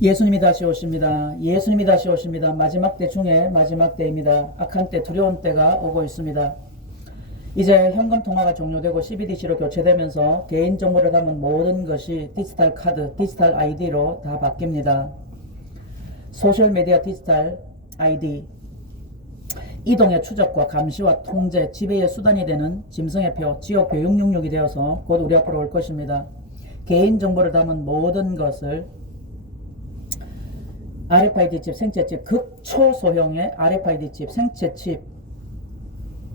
예수님이 다시 오십니다. 예수님이 다시 오십니다. 마지막 때 중에 마지막 때입니다. 악한 때, 두려운 때가 오고 있습니다. 이제 현금 통화가 종료되고 CBDC로 교체되면서 개인정보를 담은 모든 것이 디지털 카드, 디지털 ID로 다 바뀝니다. 소셜미디어 디지털 ID, 이동의 추적과 감시와 통제, 지배의 수단이 되는 짐승의표, 지옥표 666이 되어서 곧 우리 앞으로 올 것입니다. 개인정보를 담은 모든 것을 RFID 칩, 생체칩, 극초소형의 RFID 칩, 생체칩,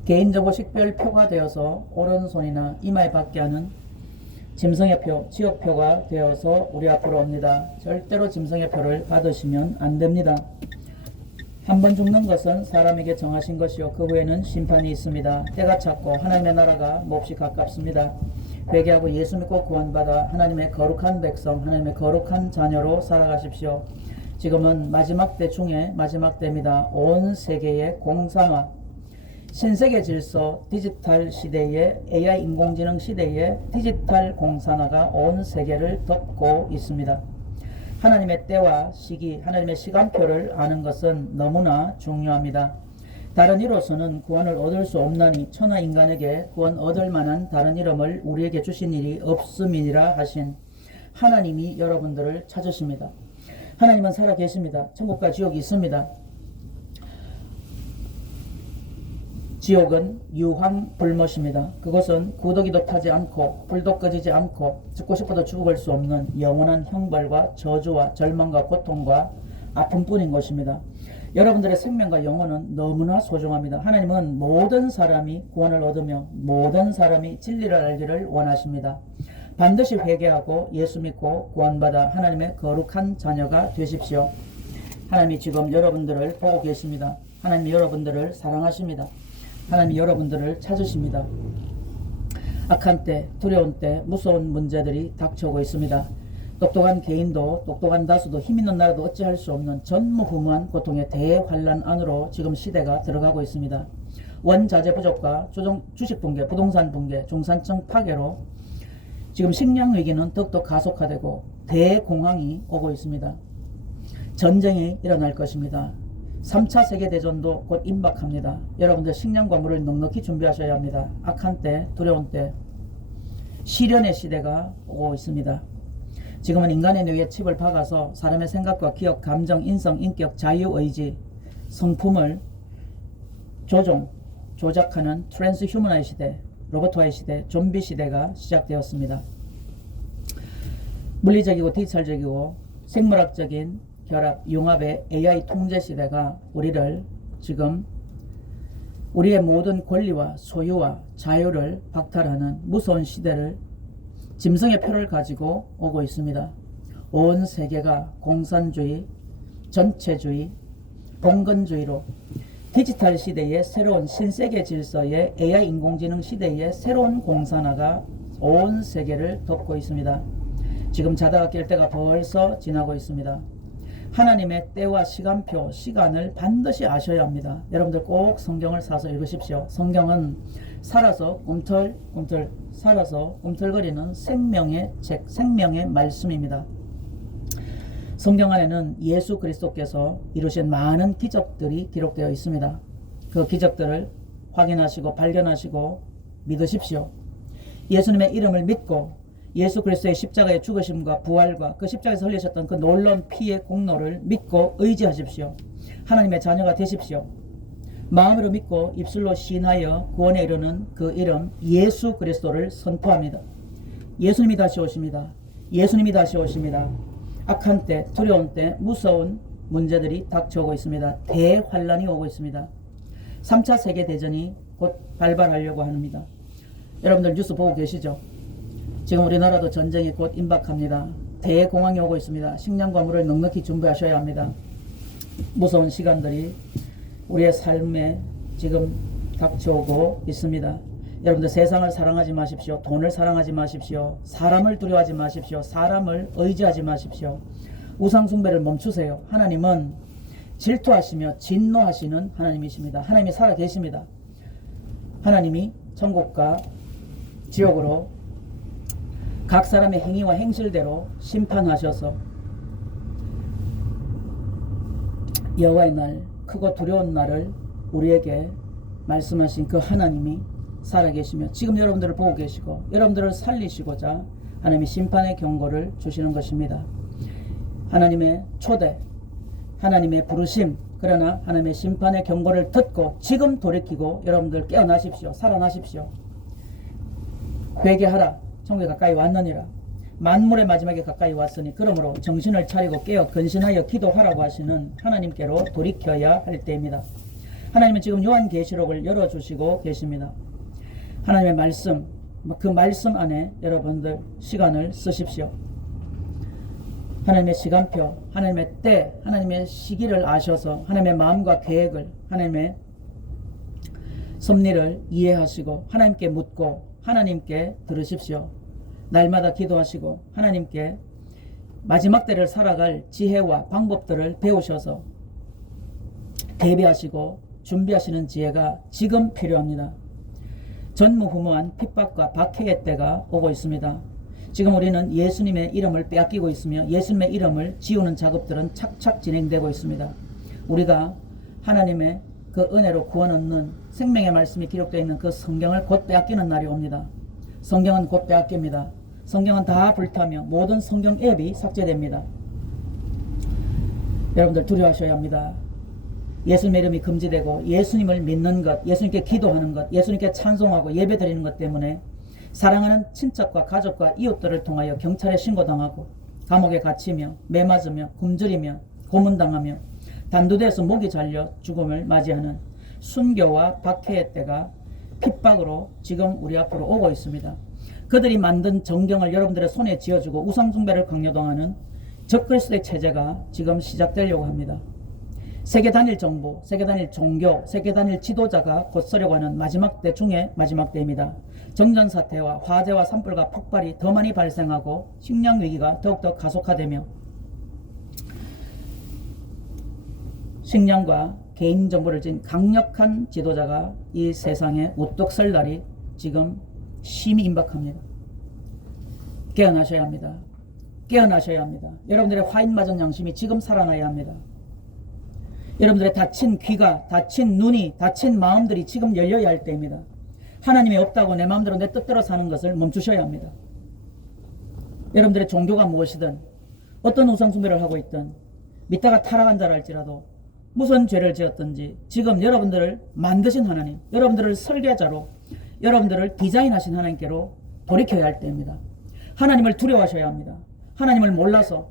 개인정보 식별표가 되어서 오른손이나 이마에 받게 하는 짐승의 표, 지옥표가 되어서 우리 앞으로 옵니다. 절대로 짐승의 표를 받으시면 안 됩니다. 한 번 죽는 것은 사람에게 정하신 것이요 그 후에는 심판이 있습니다. 때가 찼고 하나님의 나라가 몹시 가깝습니다. 회개하고 예수 믿고 구원받아 하나님의 거룩한 백성, 하나님의 거룩한 자녀로 살아가십시오. 지금은 마지막 때 중에 마지막 때입니다. 온 세계의 공산화, 신세계 질서, 디지털 시대의 AI 인공지능 시대의 디지털 공산화가 온 세계를 덮고 있습니다. 하나님의 때와 시기, 하나님의 시간표를 아는 것은 너무나 중요합니다. 다른 이로서는 구원을 얻을 수 없나니 천하 인간에게 구원 얻을 만한 다른 이름을 우리에게 주신 일이 없음이니라 하신 하나님이 여러분들을 찾으십니다. 하나님은 살아계십니다. 천국과 지옥이 있습니다. 지옥은 유황불못입니다. 그것은 구더기도 타지 않고 불도 꺼지지 않고 죽고 싶어도 죽을 수 없는 영원한 형벌과 저주와 절망과 고통과 아픔뿐인 것입니다. 여러분들의 생명과 영혼은 너무나 소중합니다. 하나님은 모든 사람이 구원을 얻으며 모든 사람이 진리를 알기를 원하십니다. 반드시 회개하고 예수 믿고 구원받아 하나님의 거룩한 자녀가 되십시오. 하나님이 지금 여러분들을 보고 계십니다. 하나님이 여러분들을 사랑하십니다. 하나님이 여러분들을 찾으십니다. 악한 때, 두려운 때, 무서운 문제들이 닥쳐오고 있습니다. 똑똑한 개인도 똑똑한 다수도 힘있는 나라도 어찌할 수 없는 전무후무한 고통의 대환란 안으로 지금 시대가 들어가고 있습니다. 원자재 부족과 주식 붕괴, 부동산 붕괴, 중산층 파괴로 지금 식량 위기는 더욱더 가속화되고 대공황이 오고 있습니다. 전쟁이 일어날 것입니다. 3차 세계대전도 곧 임박합니다. 여러분들 식량과 물을 넉넉히 준비하셔야 합니다. 악한 때, 두려운 때, 시련의 시대가 오고 있습니다. 지금은 인간의 뇌에 칩을 박아서 사람의 생각과 기억, 감정, 인성, 인격, 자유의지, 성품을 조작하는 트랜스휴머나의 시대, 로봇화의 시대, 좀비 시대가 시작되었습니다. 물리적이고 디지털적이고 생물학적인 결합, 융합의 AI 통제 시대가 우리를 지금 우리의 모든 권리와 소유와 자유를 박탈하는 무서운 시대를 짐승의 표를 가지고 오고 있습니다. 온 세계가 공산주의, 전체주의, 봉건주의로 디지털 시대의 새로운 신세계 질서의 AI 인공지능 시대의 새로운 공산화가 온 세계를 덮고 있습니다. 지금 자다가 깰 때가 벌써 지나고 있습니다. 하나님의 때와 시간표, 시간을 반드시 아셔야 합니다. 여러분들 꼭 성경을 사서 읽으십시오. 성경은 살아서 꿈틀거리는 생명의 책, 생명의 말씀입니다. 성경 안에는 예수 그리스도께서 이루신 많은 기적들이 기록되어 있습니다. 그 기적들을 확인하시고 발견하시고 믿으십시오. 예수님의 이름을 믿고 예수 그리스도의 십자가의 죽으심과 부활과 그 십자가에서 흘리셨던 그 놀라운 피의 공로를 믿고 의지하십시오. 하나님의 자녀가 되십시오. 마음으로 믿고 입술로 시인하여 구원에 이르는 그 이름 예수 그리스도를 선포합니다. 예수님이 다시 오십니다. 예수님이 다시 오십니다. 악한 때, 두려운 때, 무서운 문제들이 닥쳐오고 있습니다. 대환란이 오고 있습니다. 3차 세계대전이 곧 발발하려고 합니다. 여러분들 뉴스 보고 계시죠? 지금 우리나라도 전쟁이 곧 임박합니다. 대공황이 오고 있습니다. 식량과 물을 넉넉히 준비하셔야 합니다. 무서운 시간들이 우리의 삶에 지금 닥쳐오고 있습니다. 여러분들 세상을 사랑하지 마십시오. 돈을 사랑하지 마십시오. 사람을 두려워하지 마십시오. 사람을 의지하지 마십시오. 우상숭배를 멈추세요. 하나님은 질투하시며 진노하시는 하나님이십니다. 하나님이 살아계십니다. 하나님이 천국과 지옥으로 각 사람의 행위와 행실대로 심판하셔서 여호와의 날, 크고 두려운 날을 우리에게 말씀하신 그 하나님이 살아계시며 지금 여러분들을 보고 계시고 여러분들을 살리시고자 하나님이 심판의 경고를 주시는 것입니다. 하나님의 초대, 하나님의 부르심, 그러나 하나님의 심판의 경고를 듣고 지금 돌이키고 여러분들 깨어나십시오. 살아나십시오. 회개하라. 천국에 가까이 왔느니라. 만물의 마지막에 가까이 왔으니 그러므로 정신을 차리고 깨어 근신하여 기도하라고 하시는 하나님께로 돌이켜야 할 때입니다. 하나님은 지금 요한계시록을 열어주시고 계십니다. 하나님의 말씀, 그 말씀 안에 여러분들 시간을 쓰십시오. 하나님의 시간표, 하나님의 때, 하나님의 시기를 아셔서 하나님의 마음과 계획을, 하나님의 섭리를 이해하시고 하나님께 묻고 하나님께 들으십시오. 날마다 기도하시고 하나님께 마지막 때를 살아갈 지혜와 방법들을 배우셔서 대비하시고 준비하시는 지혜가 지금 필요합니다. 전무후무한 핍박과 박해의 때가 오고 있습니다. 지금 우리는 예수님의 이름을 빼앗기고 있으며 예수님의 이름을 지우는 작업들은 착착 진행되고 있습니다. 우리가 하나님의 그 은혜로 구원 얻는 생명의 말씀이 기록되어 있는 그 성경을 곧 빼앗기는 날이 옵니다. 성경은 곧 빼앗깁니다. 성경은 다 불타며 모든 성경 앱이 삭제됩니다. 여러분들 두려워하셔야 합니다. 예수님의 이름이 금지되고 예수님을 믿는 것, 예수님께 기도하는 것, 예수님께 찬송하고 예배드리는 것 때문에 사랑하는 친척과 가족과 이웃들을 통하여 경찰에 신고당하고 감옥에 갇히며 매맞으며 굶주리며 고문당하며 단두대에서 목이 잘려 죽음을 맞이하는 순교와 박해의 때가 핍박으로 지금 우리 앞으로 오고 있습니다. 그들이 만든 정경을 여러분들의 손에 쥐어주고 우상숭배를 강요당하는 적그리스도의 체제가 지금 시작되려고 합니다. 세계 단일 정부, 세계 단일 종교, 세계 단일 지도자가 곧 서려고 하는 마지막 때 중에 마지막 때입니다. 정전사태와 화재와 산불과 폭발이 더 많이 발생하고 식량 위기가 더욱더 가속화되며 식량과 개인정보를 진 강력한 지도자가 이 세상에 우뚝 설 날이 지금 심히 임박합니다. 깨어나셔야 합니다. 깨어나셔야 합니다. 여러분들의 화인마전 양심이 지금 살아나야 합니다. 여러분들의 다친 귀가, 다친 눈이, 다친 마음들이 지금 열려야 할 때입니다. 하나님이 없다고 내 마음대로 내 뜻대로 사는 것을 멈추셔야 합니다. 여러분들의 종교가 무엇이든 어떤 우상숭배를 하고 있든 믿다가 타락한 자라 할지라도 무슨 죄를 지었든지 지금 여러분들을 만드신 하나님, 여러분들을 설계자로 여러분들을 디자인하신 하나님께로 돌이켜야 할 때입니다. 하나님을 두려워하셔야 합니다. 하나님을 몰라서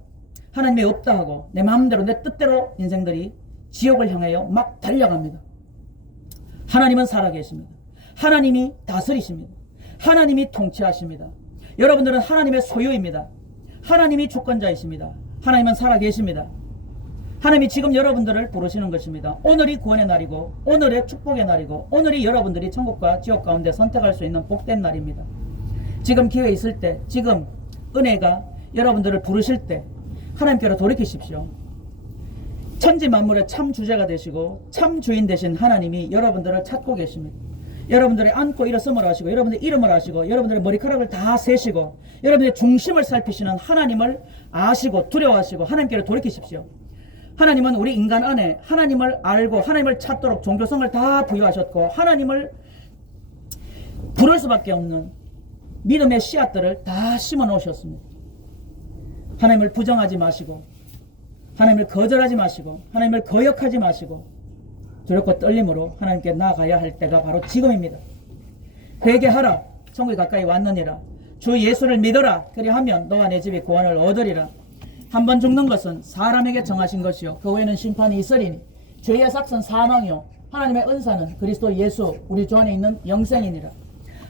하나님이 없다 하고 내 마음대로 내 뜻대로 인생들이 지옥을 향하여 막 달려갑니다. 하나님은 살아계십니다. 하나님이 다스리십니다. 하나님이 통치하십니다. 여러분들은 하나님의 소유입니다. 하나님이 주권자이십니다. 하나님은 살아계십니다. 하나님이 지금 여러분들을 부르시는 것입니다. 오늘이 구원의 날이고 오늘의 축복의 날이고 오늘이 여러분들이 천국과 지옥 가운데 선택할 수 있는 복된 날입니다. 지금 기회 있을 때, 지금 은혜가 여러분들을 부르실 때 하나님께로 돌이키십시오. 천지 만물의 참 주제가 되시고 참 주인 되신 하나님이 여러분들을 찾고 계십니다. 여러분들의 안고 일어섬을 하시고 여러분들의 이름을 아시고 여러분들의 머리카락을 다 세시고 여러분들의 중심을 살피시는 하나님을 아시고 두려워하시고 하나님께로 돌이키십시오. 하나님은 우리 인간 안에 하나님을 알고 하나님을 찾도록 종교성을 다 부여하셨고 하나님을 부를 수밖에 없는 믿음의 씨앗들을 다 심어 놓으셨습니다. 하나님을 부정하지 마시고 하나님을 거절하지 마시고 하나님을 거역하지 마시고 두렵고 떨림으로 하나님께 나아가야 할 때가 바로 지금입니다. 회개하라. 천국이 가까이 왔느니라. 주 예수를 믿어라. 그리하면 너와 내 집이 구원을 얻으리라. 한 번 죽는 것은 사람에게 정하신 것이요 그 후에는 심판이 있으리니 죄의 삭은 사망이요 하나님의 은사는 그리스도 예수 우리 주 안에 있는 영생이니라.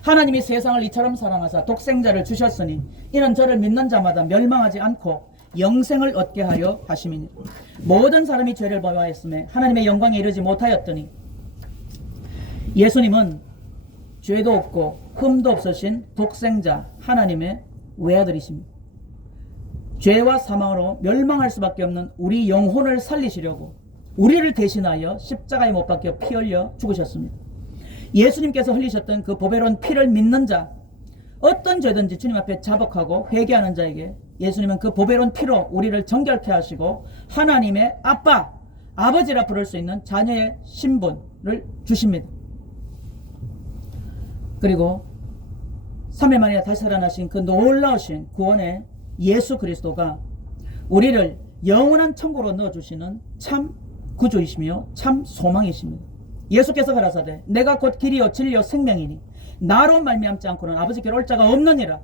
하나님이 세상을 이처럼 사랑하사 독생자를 주셨으니 이는 저를 믿는 자마다 멸망하지 않고 영생을 얻게 하려 하심이니 모든 사람이 죄를 범하였음에 하나님의 영광에 이르지 못하였더니 예수님은 죄도 없고 흠도 없으신 독생자 하나님의 외아들이십니다. 죄와 사망으로 멸망할 수밖에 없는 우리 영혼을 살리시려고 우리를 대신하여 십자가에 못 박혀 피 흘려 죽으셨습니다. 예수님께서 흘리셨던 그 보배로운 피를 믿는 자, 어떤 죄든지 주님 앞에 자복하고 회개하는 자에게 예수님은 그 보배로운 피로 우리를 정결케 하시고 하나님의 아빠, 아버지라 부를 수 있는 자녀의 신분을 주십니다. 그리고 3일 만에 다시 살아나신 그 놀라우신 구원의 예수 그리스도가 우리를 영원한 천국으로 넣어주시는 참 구주이시며 참 소망이십니다. 예수께서 가라사대 내가 곧 길이요 진리요 생명이니 나로 말미암지 않고는 아버지께로 올 자가 없느니라.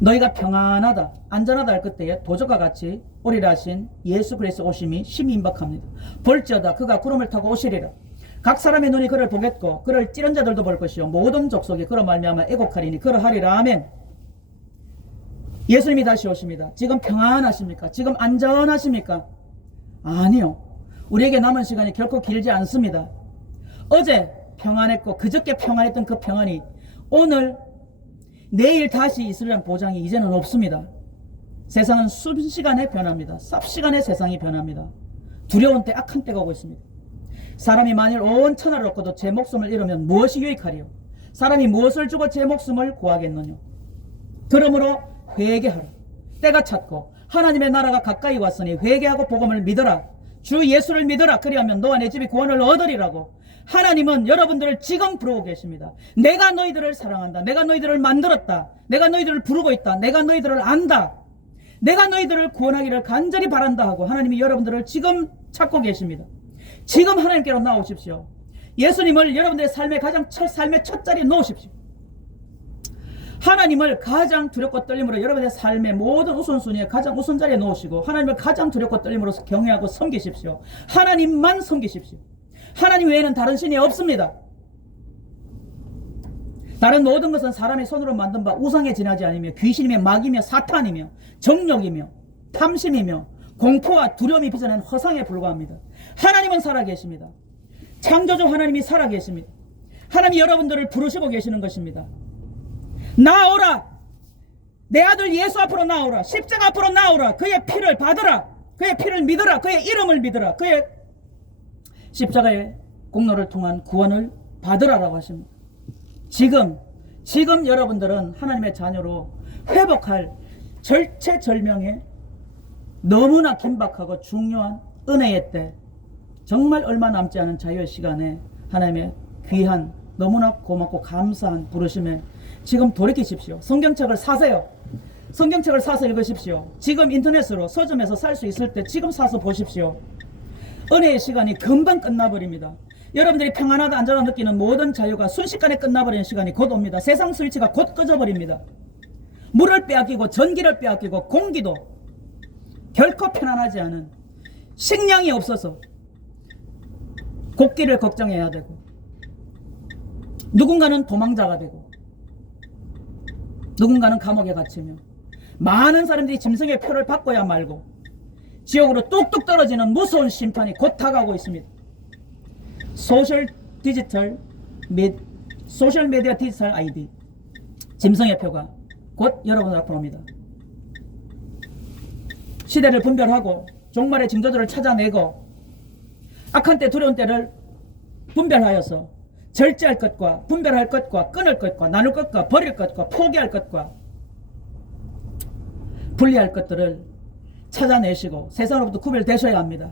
너희가 평안하다 안전하다 할 그때에 도적과 같이 오리라 하신 예수 그리스도 오심이 심히 임박합니다. 볼지어다 그가 구름을 타고 오시리라. 각 사람의 눈이 그를 보겠고 그를 찌른 자들도 볼 것이요 모든 족속이 그로 말미암아 애곡하리니 그러하리라. 아멘. 예수님이 다시 오십니다. 지금 평안하십니까? 지금 안전하십니까? 아니요. 우리에게 남은 시간이 결코 길지 않습니다. 어제 평안했고 그저께 평안했던 그 평안이 오늘 내일 다시 있으리란 보장이 이제는 없습니다. 세상은 순식간에 변합니다. 삽시간에 세상이 변합니다. 두려운 때 악한 때가 오고 있습니다. 사람이 만일 온 천하를 얻고도 제 목숨을 잃으면 무엇이 유익하리요? 사람이 무엇을 주고 제 목숨을 구하겠느뇨? 그러므로 회개하라. 때가 찼고 하나님의 나라가 가까이 왔으니 회개하고 복음을 믿어라. 주 예수를 믿어라. 그리하면 너와 내 집이 구원을 얻으리라고. 하나님은 여러분들을 지금 부르고 계십니다. 내가 너희들을 사랑한다. 내가 너희들을 만들었다. 내가 너희들을 부르고 있다. 내가 너희들을 안다. 내가 너희들을 구원하기를 간절히 바란다 하고 하나님이 여러분들을 지금 찾고 계십니다. 지금 하나님께로 나오십시오. 예수님을 여러분들의 삶의 삶의 첫 자리에 놓으십시오. 하나님을 가장 두렵고 떨림으로 여러분의 삶의 모든 우선순위에 가장 우선 자리에 놓으시고 하나님을 가장 두렵고 떨림으로 경외하고 섬기십시오. 하나님만 섬기십시오. 하나님 외에는 다른 신이 없습니다. 다른 모든 것은 사람의 손으로 만든 바 우상에 지나지 아니며 귀신이며 마귀며 사탄이며 정욕이며 탐심이며 공포와 두려움이 빚어낸 허상에 불과합니다. 하나님은 살아계십니다. 창조주 하나님이 살아계십니다. 하나님이 여러분들을 부르시고 계시는 것입니다. 나오라. 내 아들 예수 앞으로 나오라. 십자가 앞으로 나오라. 그의 피를 받으라. 그의 피를 믿어라. 그의 이름을 믿어라. 그의 십자가의 공로를 통한 구원을 받으라라고 하십니다. 지금 여러분들은 하나님의 자녀로 회복할 절체절명의 너무나 긴박하고 중요한 은혜의 때, 정말 얼마 남지 않은 자유의 시간에 하나님의 귀한 너무나 고맙고 감사한 부르심에 지금 돌이키십시오. 성경책을 사세요. 성경책을 사서 읽으십시오. 지금 인터넷으로 서점에서 살 수 있을 때 지금 사서 보십시오. 은혜의 시간이 금방 끝나버립니다. 여러분들이 평안하다 안전하다 느끼는 모든 자유가 순식간에 끝나버리는 시간이 곧 옵니다. 세상 스위치가 곧 꺼져버립니다. 물을 빼앗기고 전기를 빼앗기고 공기도 결코 편안하지 않은, 식량이 없어서 곡기를 걱정해야 되고, 누군가는 도망자가 되고, 누군가는 감옥에 갇히며, 많은 사람들이 짐승의 표를 받고야 말고 지옥으로 뚝뚝 떨어지는 무서운 심판이 곧 다가오고 있습니다. 소셜 메디어 디지털 아이디 짐승의 표가 곧 여러분 앞으로 옵니다. 시대를 분별하고 종말의 징조들을 찾아내고 악한 때 두려운 때를 분별하여서 절제할 것과 분별할 것과 끊을 것과 나눌 것과 버릴 것과 포기할 것과 분리할 것들을 찾아내시고 세상으로부터 구별되셔야 합니다.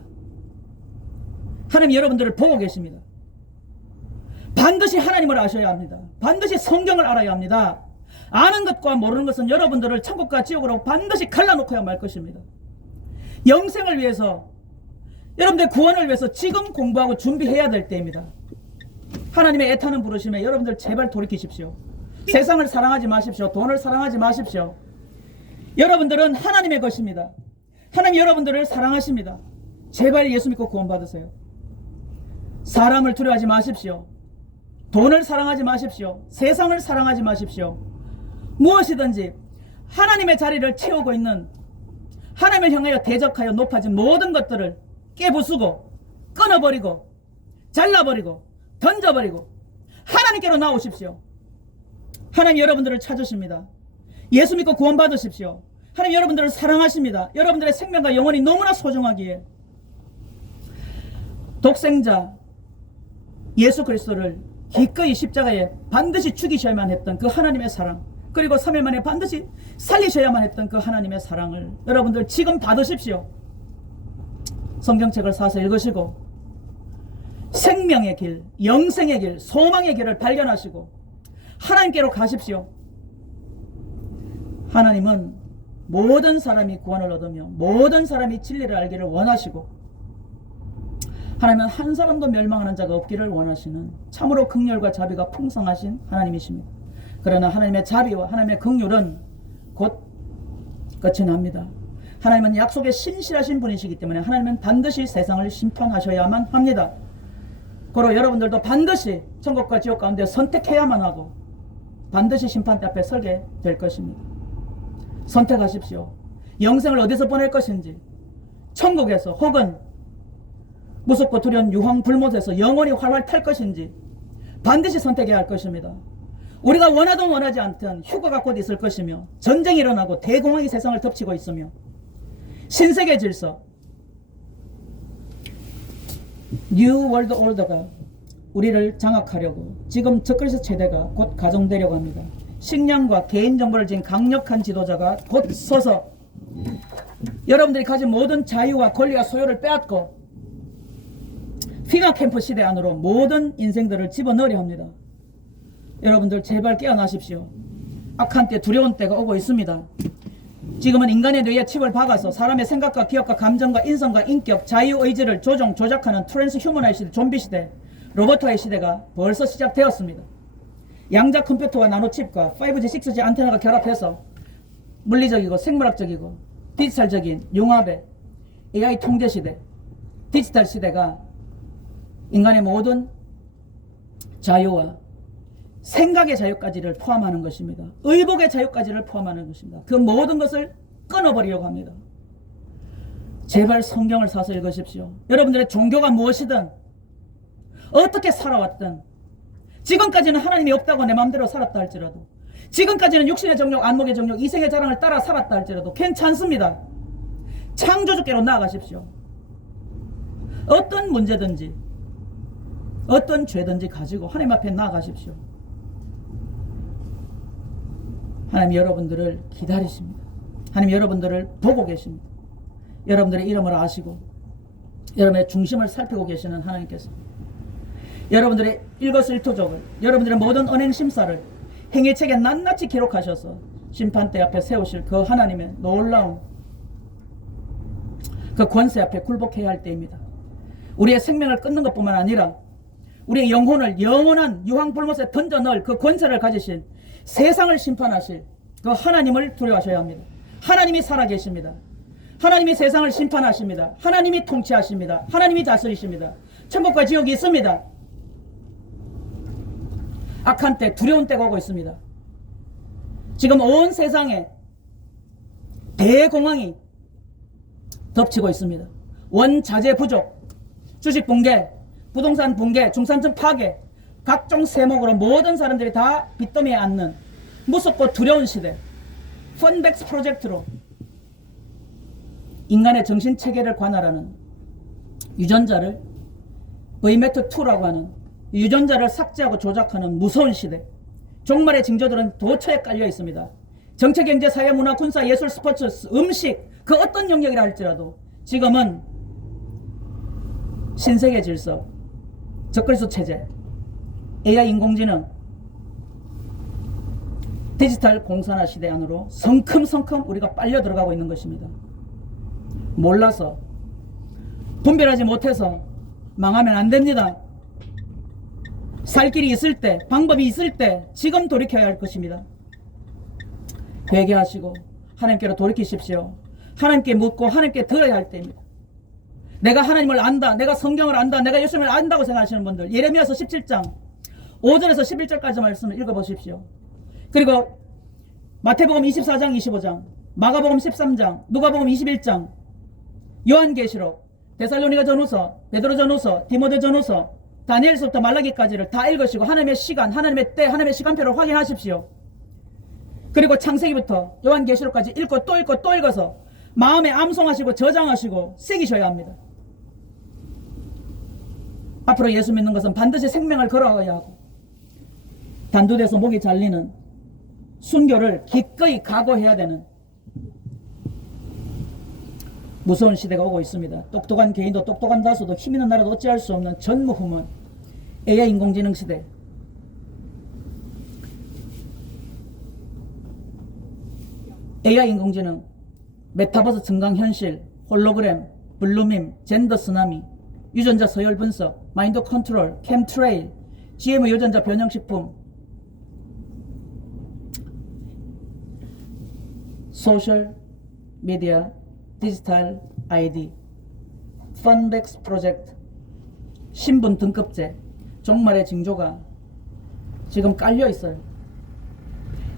하나님 여러분들을 보고 계십니다. 반드시 하나님을 아셔야 합니다. 반드시 성경을 알아야 합니다. 아는 것과 모르는 것은 여러분들을 천국과 지옥으로 반드시 갈라놓고야 말 것입니다. 영생을 위해서, 여러분들의 구원을 위해서 지금 공부하고 준비해야 될 때입니다. 하나님의 애타는 부르심에 여러분들 제발 돌이키십시오. 세상을 사랑하지 마십시오. 돈을 사랑하지 마십시오. 여러분들은 하나님의 것입니다. 하나님 여러분들을 사랑하십니다. 제발 예수 믿고 구원 받으세요. 사람을 두려워하지 마십시오. 돈을 사랑하지 마십시오. 세상을 사랑하지 마십시오. 무엇이든지 하나님의 자리를 채우고 있는, 하나님을 향하여 대적하여 높아진 모든 것들을 깨부수고 끊어버리고 잘라버리고 던져버리고 하나님께로 나오십시오. 하나님 여러분들을 찾으십니다. 예수 믿고 구원 받으십시오. 하나님 여러분들을 사랑하십니다. 여러분들의 생명과 영혼이 너무나 소중하기에 독생자 예수 그리스도를 기꺼이 십자가에 반드시 죽이셔야만 했던 그 하나님의 사랑, 그리고 3일 만에 반드시 살리셔야만 했던 그 하나님의 사랑을 여러분들 지금 받으십시오. 성경책을 사서 읽으시고 생명의 길, 영생의 길, 소망의 길을 발견하시고 하나님께로 가십시오. 하나님은 모든 사람이 구원을 얻으며 모든 사람이 진리를 알기를 원하시고 하나님은 한 사람도 멸망하는 자가 없기를 원하시는 참으로 긍휼과 자비가 풍성하신 하나님이십니다. 그러나 하나님의 자비와 하나님의 긍휼은 곧 끝이 납니다. 하나님은 약속에 신실하신 분이시기 때문에 하나님은 반드시 세상을 심판하셔야만 합니다. 그리고 여러분들도 반드시 천국과 지옥 가운데 선택해야만 하고 반드시 심판대 앞에 설게 될 것입니다. 선택하십시오. 영생을 어디서 보낼 것인지, 천국에서 혹은 무섭고 두려운 유황 불못에서 영원히 활활 탈 것인지 반드시 선택해야 할 것입니다. 우리가 원하든 원하지 않든 휴가가 곧 있을 것이며 전쟁이 일어나고 대공황이 세상을 덮치고 있으며 신세계 질서, 뉴 월드 오더가 우리를 장악하려고 지금 적그리스도 체제가 곧 가동되려고 합니다. 식량과 개인정보를 지닌 강력한 지도자가 곧 서서 여러분들이 가진 모든 자유와 권리와 소유를 빼앗고 핑거 캠프 시대 안으로 모든 인생들을 집어넣으려 합니다. 여러분들 제발 깨어나십시오. 악한 때, 두려운 때가 오고 있습니다. 지금은 인간의 뇌에 칩을 박아서 사람의 생각과 기억과 감정과 인성과 인격, 자유의지를 조작하는 트랜스 휴머나의 시대, 좀비 시대, 로버트의 시대가 벌써 시작되었습니다. 양자 컴퓨터와 나노칩과 5G, 6G 안테나가 결합해서 물리적이고 생물학적이고 디지털적인 융합의 AI 통제 시대, 디지털 시대가 인간의 모든 자유와 생각의 자유까지를 포함하는 것입니다. 의복의 자유까지를 포함하는 것입니다. 그 모든 것을 끊어버리려고 합니다. 제발 성경을 사서 읽으십시오. 여러분들의 종교가 무엇이든 어떻게 살아왔든 지금까지는 하나님이 없다고 내 마음대로 살았다 할지라도 지금까지는 육신의 정욕, 안목의 정욕, 이생의 자랑을 따라 살았다 할지라도 괜찮습니다. 창조주께로 나아가십시오. 어떤 문제든지 어떤 죄든지 가지고 하나님 앞에 나아가십시오. 하나님 여러분들을 기다리십니다. 하나님 여러분들을 보고 계십니다. 여러분들의 이름을 아시고 여러분의 중심을 살피고 계시는 하나님께서 여러분들의 일거수일투족을, 여러분들의 모든 언행 심사를 행위책에 낱낱이 기록하셔서 심판대 앞에 세우실 그 하나님의 놀라운 그 권세 앞에 굴복해야 할 때입니다. 우리의 생명을 끊는 것뿐만 아니라 우리의 영혼을 영원한 유황불못에 던져 넣을 그 권세를 가지신 세상을 심판하실 그 하나님을 두려워하셔야 합니다. 하나님이 살아계십니다. 하나님이 세상을 심판하십니다. 하나님이 통치하십니다. 하나님이 다스리십니다. 천국과 지옥이 있습니다. 악한 때, 두려운 때가 오고 있습니다. 지금 온 세상에 대공황이 덮치고 있습니다. 원자재 부족, 주식 붕괴, 부동산 붕괴, 중산층 파괴, 각종 세목으로 모든 사람들이 다 빚더미에 앉는 무섭고 두려운 시대, 펀백스 프로젝트로 인간의 정신체계를 관할하는 유전자를 VMAT2라고 하는 유전자를 삭제하고 조작하는 무서운 시대, 종말의 징조들은 도처에 깔려 있습니다. 정치, 경제, 사회, 문화, 군사, 예술, 스포츠, 음식, 그 어떤 영역이라 할지라도 지금은 신세계 질서, 적그리스도 체제, AI 인공지능, 디지털 공산화 시대 안으로 성큼성큼 우리가 빨려 들어가고 있는 것입니다. 몰라서, 분별하지 못해서 망하면 안 됩니다. 살 길이 있을 때, 방법이 있을 때 지금 돌이켜야 할 것입니다. 회개하시고 하나님께로 돌이키십시오. 하나님께 묻고 하나님께 들어야 할 때입니다. 내가 하나님을 안다, 내가 성경을 안다, 내가 예수님을 안다고 생각하시는 분들, 예레미야서 17장 5절에서 11절까지 말씀을 읽어보십시오. 그리고 마태복음 24장 25장, 마가복음 13장, 누가복음 21장, 요한계시록, 데살로니가 전후서, 베드로 전후서, 디모데 전후서, 다니엘서부터 말라기까지를 다 읽으시고 하나님의 시간, 하나님의 때, 하나님의 시간표를 확인하십시오. 그리고 창세기부터 요한계시록까지 읽고 또 읽고 또 읽어서 마음에 암송하시고 저장하시고 새기셔야 합니다. 앞으로 예수 믿는 것은 반드시 생명을 걸어가야 하고 단두대서 목이 잘리는 순교를 기꺼이 각오해야 되는 무서운 시대가 오고 있습니다. 똑똑한 개인도 똑똑한 다수도 힘 있는 나라도 어찌할 수 없는 전무후문 AI 인공지능 시대. AI 인공지능, 메타버스 증강현실, 홀로그램, 블루밈, 젠더 쓰나미, 유전자 서열 분석, 마인드 컨트롤, 캠트레일, GMO 유전자 변형식품, 소셜 미디어, 디지털 아이디, 펀백스 프로젝트, 신분 등급제, 종말의 징조가 지금 깔려 있어요.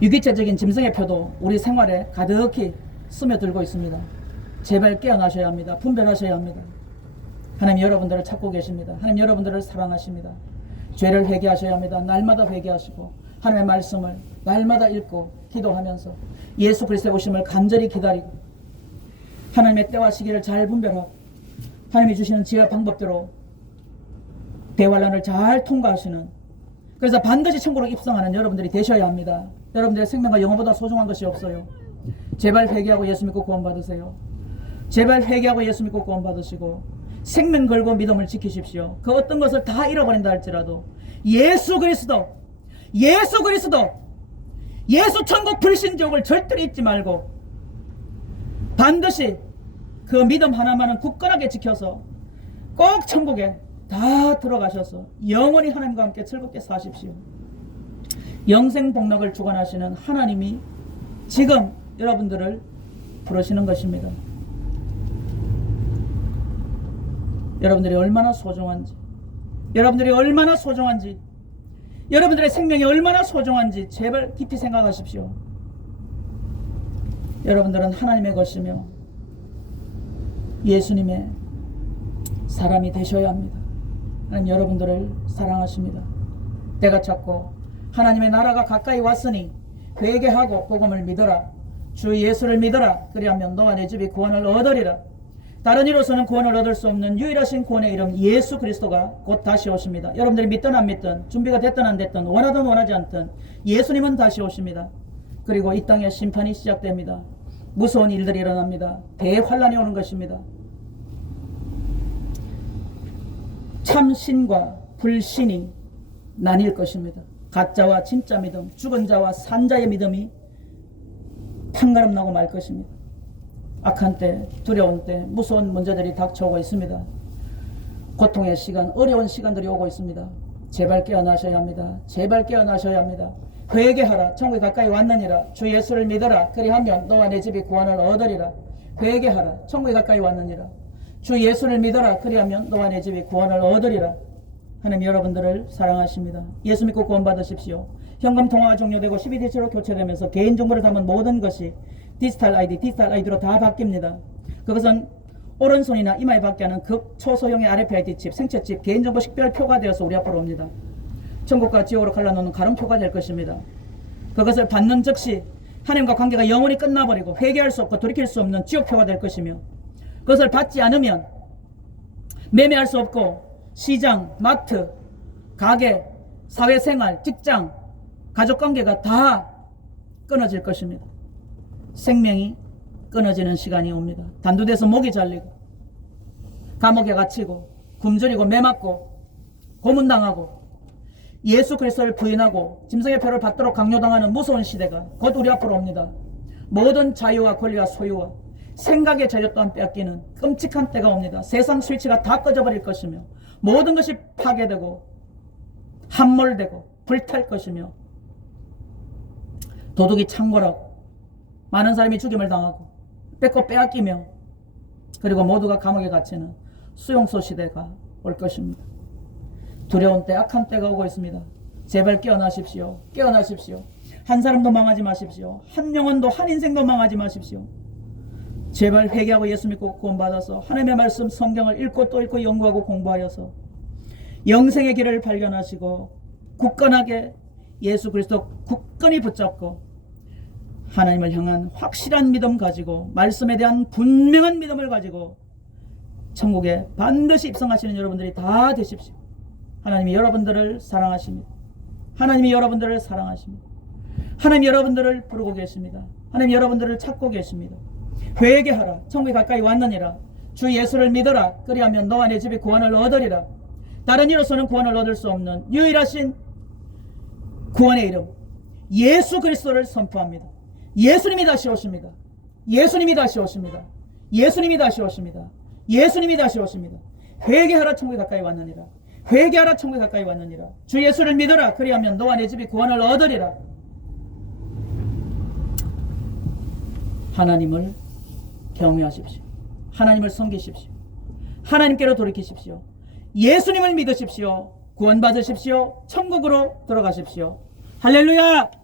유기체적인 짐승의 표도 우리 생활에 가득히 스며들고 있습니다. 제발 깨어나셔야 합니다. 분별하셔야 합니다. 하나님 여러분들을 찾고 계십니다. 하나님 여러분들을 사랑하십니다. 죄를 회개하셔야 합니다. 날마다 회개하시고 하나님의 말씀을 날마다 읽고 기도하면서 예수 그리스도의 오심을 간절히 기다리고 하나님의 때와 시기를 잘 분별하고 하나님이 주시는 지혜와 방법대로 대환란을 잘 통과하시는, 그래서 반드시 천국으로 입성하는 여러분들이 되셔야 합니다. 여러분들의 생명과 영혼보다 소중한 것이 없어요. 제발 회개하고 예수 믿고 구원받으세요. 제발 회개하고 예수 믿고 구원받으시고 생명 걸고 믿음을 지키십시오. 그 어떤 것을 다 잃어버린다 할지라도 예수 그리스도, 예수 천국 불신지옥을 절대로 잊지 말고 반드시 그 믿음 하나만은 굳건하게 지켜서 꼭 천국에 다 들어가셔서 영원히 하나님과 함께 즐겁게 사십시오. 영생 복락을 주관하시는 하나님이 지금 여러분들을 부르시는 것입니다. 여러분들이 얼마나 소중한지, 여러분들의 생명이 얼마나 소중한지 제발 깊이 생각하십시오. 여러분들은 하나님의 것이며 예수님의 사람이 되셔야 합니다. 하나님 여러분들을 사랑하십니다. 때가 찼고 하나님의 나라가 가까이 왔으니 회개하고 복음을 믿어라. 주 예수를 믿어라. 그리하면 너와 내 집이 구원을 얻으리라. 다른 이로서는 구원을 얻을 수 없는 유일하신 구원의 이름 예수 그리스도가 곧 다시 오십니다. 여러분들이 믿든 안 믿든, 준비가 됐든 안 됐든, 원하든 원하지 않든 예수님은 다시 오십니다. 그리고 이 땅의 심판이 시작됩니다. 무서운 일들이 일어납니다. 대환란이 오는 것입니다. 참신과 불신이 나뉠 것입니다. 가짜와 진짜 믿음, 죽은 자와 산 자의 믿음이 판가름 나고 말 것입니다. 악한 때, 두려운 때, 무서운 문제들이 닥쳐오고 있습니다. 고통의 시간, 어려운 시간들이 오고 있습니다. 제발 깨어나셔야 합니다. 제발 깨어나셔야 합니다. 회개하라. 천국이 가까이 왔느니라. 주 예수를 믿어라. 그리하면 너와 내 집이 구원을 얻으리라. 회개하라. 천국이 가까이 왔느니라. 주 예수를 믿어라. 그리하면 너와 내 집이 구원을 얻으리라. 하나님 여러분들을 사랑하십니다. 예수 믿고 구원 받으십시오. 현금 통화가 종료되고 12대체로 교체되면서 개인정보를 담은 모든 것이 디지털 아이디로 다 바뀝니다. 그것은 오른손이나 이마에 받게 하는 극초소형의 RFID 칩, 생체칩, 개인정보 식별표가 되어서 우리 앞으로 옵니다. 천국과 지옥으로 갈라놓는 가름표가 될 것입니다. 그것을 받는 즉시 하나님과 관계가 영원히 끝나버리고 회개할 수 없고 돌이킬 수 없는 지옥표가 될 것이며, 그것을 받지 않으면 매매할 수 없고 시장, 마트, 가게, 사회생활, 직장, 가족관계가 다 끊어질 것입니다. 생명이 끊어지는 시간이 옵니다. 단두대에서 목이 잘리고 감옥에 갇히고 굶주리고 매맞고 고문당하고 예수 그리스도를 부인하고 짐승의 표를 받도록 강요당하는 무서운 시대가 곧 우리 앞으로 옵니다. 모든 자유와 권리와 소유와 생각의 자유 또한 빼앗기는 끔찍한 때가 옵니다. 세상 스위치가 다 꺼져버릴 것이며 모든 것이 파괴되고 함몰되고 불탈 것이며 도둑이 창궐하고 많은 사람이 죽임을 당하고 뺏고 빼앗기며 그리고 모두가 감옥에 갇히는 수용소 시대가 올 것입니다. 두려운 때, 악한 때가 오고 있습니다. 제발 깨어나십시오. 깨어나십시오. 한 사람도 망하지 마십시오. 한 영혼도, 한 인생도 망하지 마십시오. 제발 회개하고 예수 믿고 구원받아서 하나님의 말씀 성경을 읽고 또 읽고 연구하고 공부하여서 영생의 길을 발견하시고 굳건하게 예수 그리스도 굳건히 붙잡고 하나님을 향한 확실한 믿음 가지고 말씀에 대한 분명한 믿음을 가지고 천국에 반드시 입성하시는 여러분들이 다 되십시오. 하나님이 여러분들을 사랑하십니다. 하나님이 여러분들을 사랑하십니다. 하나님 여러분들을 부르고 계십니다. 하나님 여러분들을 찾고 계십니다. 회개하라 천국이 가까이 왔느니라. 주 예수를 믿어라 그리하면 너와 내 집이 구원을 얻으리라. 다른 이로서는 구원을 얻을 수 없는 유일하신 구원의 이름 예수 그리스도를 선포합니다. 예수님이 다시 오십니다. 예수님이 다시 오십니다. 예수님이 다시 오십니다. 예수님이 다시 오십니다. 회개하라 천국이 가까이 왔느니라. 회개하라 천국이 가까이 왔느니라. 주 예수를 믿어라 그리하면 너와 내 집이 구원을 얻으리라. 하나님을 경외하십시오. 하나님을 섬기십시오. 하나님께로 돌이키십시오. 예수님을 믿으십시오. 구원받으십시오. 천국으로 들어가십시오. 할렐루야!